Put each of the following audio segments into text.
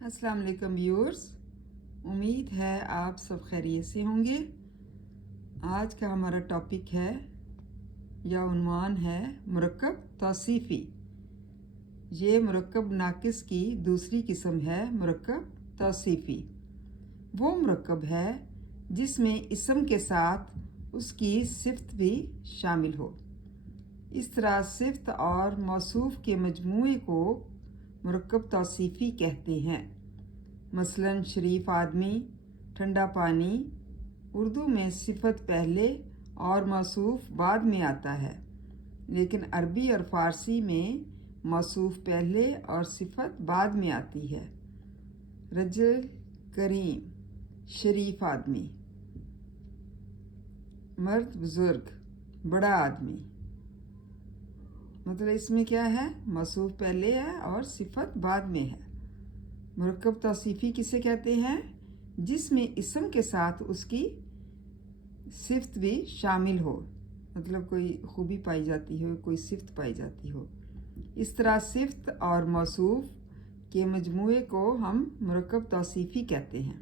अस्सलाम वालेकुम व्यूअर्स, उम्मीद है आप सब खैरियत से होंगे। आज का हमारा टॉपिक है या उन्वान है मुरक्कब तौसीफ़ी। ये मुरक्कब नाकिस की दूसरी किस्म है मुरक्कब तौसीफ़ी। वो मुरक्कब है जिसमें इस्म के साथ उसकी सिफ़त भी शामिल हो। इस तरह सिफ़त और मौसूफ़ के मजमूए को मुरक्कब तौसीफ़ी कहते हैं। मसलन शरीफ आदमी, ठंडा पानी। उर्दू में सिफ़त पहले और मौसूफ़ बाद में आता है, लेकिन अरबी और फ़ारसी में मौसूफ़ पहले और सिफ़त बाद में आती है। रजल करीम, शरीफ आदमी। मर्द बुज़ुर्ग, बड़ा आदमी। मतलब इसमें क्या है, मौसूफ़ पहले है और सिफ़त बाद में है। मुरक्कब तौसीफ़ी किसे कहते हैं? जिसमें इस्म के साथ उसकी सिफ़त भी शामिल हो, मतलब कोई खूबी पाई जाती हो, कोई सिफ़त पाई जाती हो। इस तरह सिफ़त और मौसूफ़ के मजमूए को हम मुरक्कब तौसीफ़ी कहते हैं।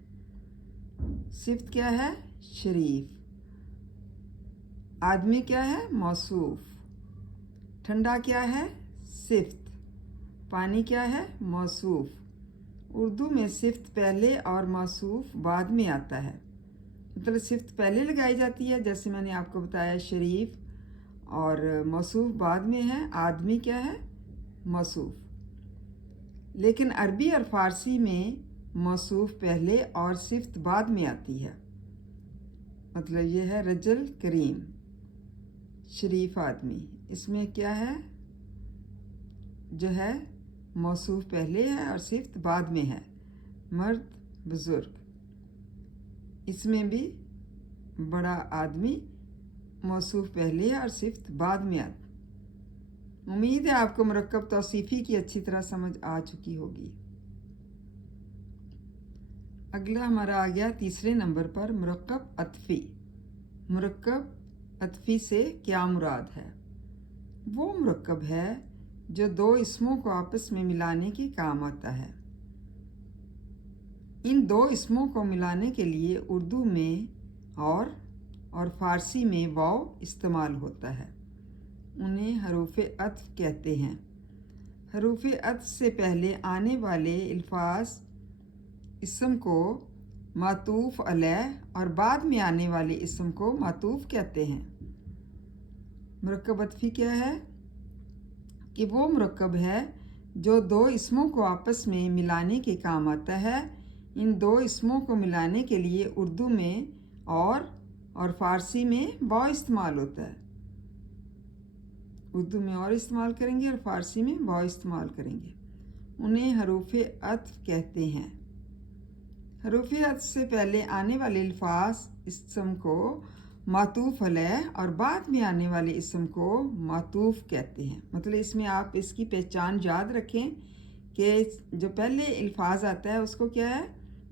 सिफ़त क्या है? शरीफ। आदमी क्या है? मौसूफ़। ठंडा क्या है? सिफ़त। पानी क्या है? मौसूफ़। उर्दू में सिफ़त पहले और मौसूफ़ बाद में आता है। मतलब सिफ़त पहले लगाई जाती है, जैसे मैंने आपको बताया शरीफ, और मौसूफ़ बाद में है। आदमी क्या है? मौसूफ़। लेकिन अरबी और फ़ारसी में मौसूफ़ पहले और सिफ़त बाद में आती है। मतलब ये है रजल करीम, शरीफ आदमी। इसमें क्या है, जो है मौसूफ़ पहले है और सिफ़त बाद में है। मर्द बुज़ुर्ग, इसमें भी बड़ा आदमी, मौसूफ़ पहले है और सिफ़त बाद में आती। उम्मीद है आपको मुरक्कब तौसीफ़ी की अच्छी तरह समझ आ चुकी होगी। अगला हमारा आ गया तीसरे नंबर पर मुरक्कब अतफ़ी। मुरक्कब अतफ़ी से क्या मुराद है? वो मुरक्कब है जो दो इस्मों को आपस में मिलाने के काम आता है। इन दो इस्मों को मिलाने के लिए उर्दू में और फ़ारसी में वाव इस्तेमाल होता है। उन्हें हरूफ़ अत्फ़ कहते हैं। हरूफ़ अत्फ़ से पहले आने वाले अल्फाज इस्म को मातूफ़ अलैह और बाद में आने वाले इस्म को मातूफ़ कहते हैं। मुरक्कब अतफ़ी क्या है कि वो मुरक्कब है जो दो इस्मों को आपस में मिलाने के काम आता है। इन दो इस्मों को मिलाने के लिए उर्दू में और फ़ारसी में वाव इस्तेमाल होता है। उर्दू में और इस्तेमाल करेंगे और फ़ारसी में वाव इस्तेमाल करेंगे। उन्हें हरूफ़ अत्फ़ कहते हैं। हरूफ़ अत्फ़ से पहले आने वाले अल्फाज इस्म को मातूफ़ अलैह और बाद में आने वाले इस्म को मातूफ़ कहते हैं। मतलब इसमें आप इसकी पहचान याद रखें कि जो पहले अल्फाज आता है उसको क्या है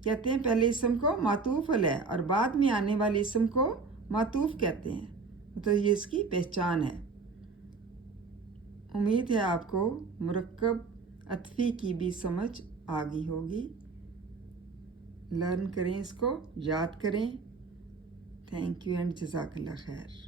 कहते हैं, पहले इस्म को मातूफ़ अलैह और बाद में आने वाले इस्म को मातूफ़ कहते हैं। तो ये इसकी पहचान है। उम्मीद है आपको मुरक्कब अतफ़ी की भी समझ आ गई होगी। लर्न करें, इसको याद करें। थैंक यू एंड जज़ाकल्लाह खैर।